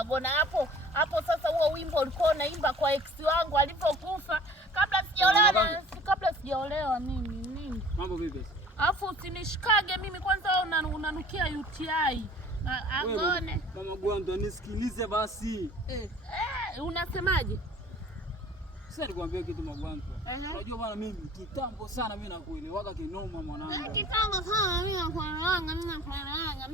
unagona hapo hapo. Sasa huo wimbo ulikuwa unaimba kwa ex wangu alipokufa, kabla sijaolewa mimi. Mambo vipi? Alafu usinishikage mimi kwanza, unanukia UTI. Agone. Mama Gwanto nisikilize basi. Unasemaje? Sasa nikwambia kitu Mama Gwanto. Unajua bwana mimi kitambo sana mimi nakuelewaga kinoma mwanangu. Kitambo sana mimi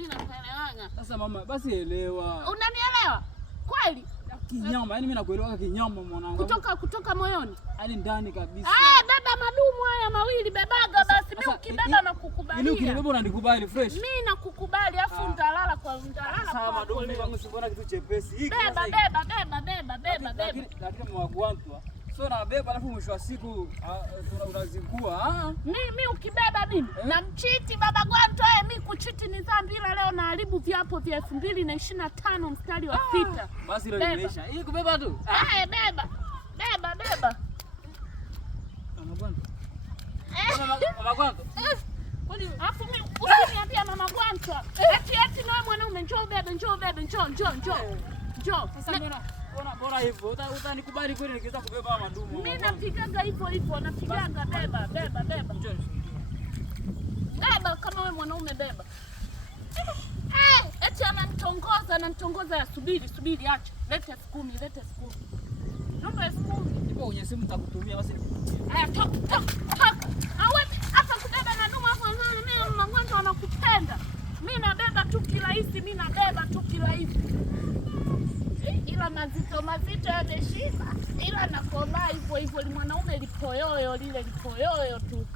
nakuelewaga. Sasa mama basi elewa. Unanielewa? Kweli? Kinyama, yani mimi nakuelewaga kinyama mwanangu. Kutoka moyoni. Hadi ndani kabisa. Beba madumu haya mawili bebaga basi. Mimi ukibeba na kukubalia. Mimi ukibeba unanikubali fresh. Mimi nakukubali afu ndalala kwa ndalala. Sasa madumu wangu simbona kitu chepesi. Hiki beba. Lakini Mama Gwanto sio na beba alafu mwisho wa siku unazingua. Mimi ukibeba mimi na mchiti baba Gwanto, mimi kuchiti ni dhambi, ila leo naharibu viapo vya 2025 mstari wa 6. Basi leo imeisha. Hii kubeba tu. Beba. Mama Gwanto. Mama Gwanto. Kwani afu mimi usiniambia Mama Gwanto. Eti na mwanaume njoo bebe, njoo. Sasa bora hivyo. Utanikubali kweli nikiweza kubeba madumu. Mimi napigaga hivyo, napigaga beba. Beba kama wewe mwanaume beba. Eti ananitongoza ya subiri acha. Lete 10,000. Naomba 10,000. Ipo kwenye simu nitakutumia basi. Toka. Hata kubeba na noma hapo mimi Mama Gwanto anakupenda. Mimi nabeba tu kirahisi, ila mazito yameshiba, ila nakomaa hivyo. Ni mwanaume lipoyoyo tu.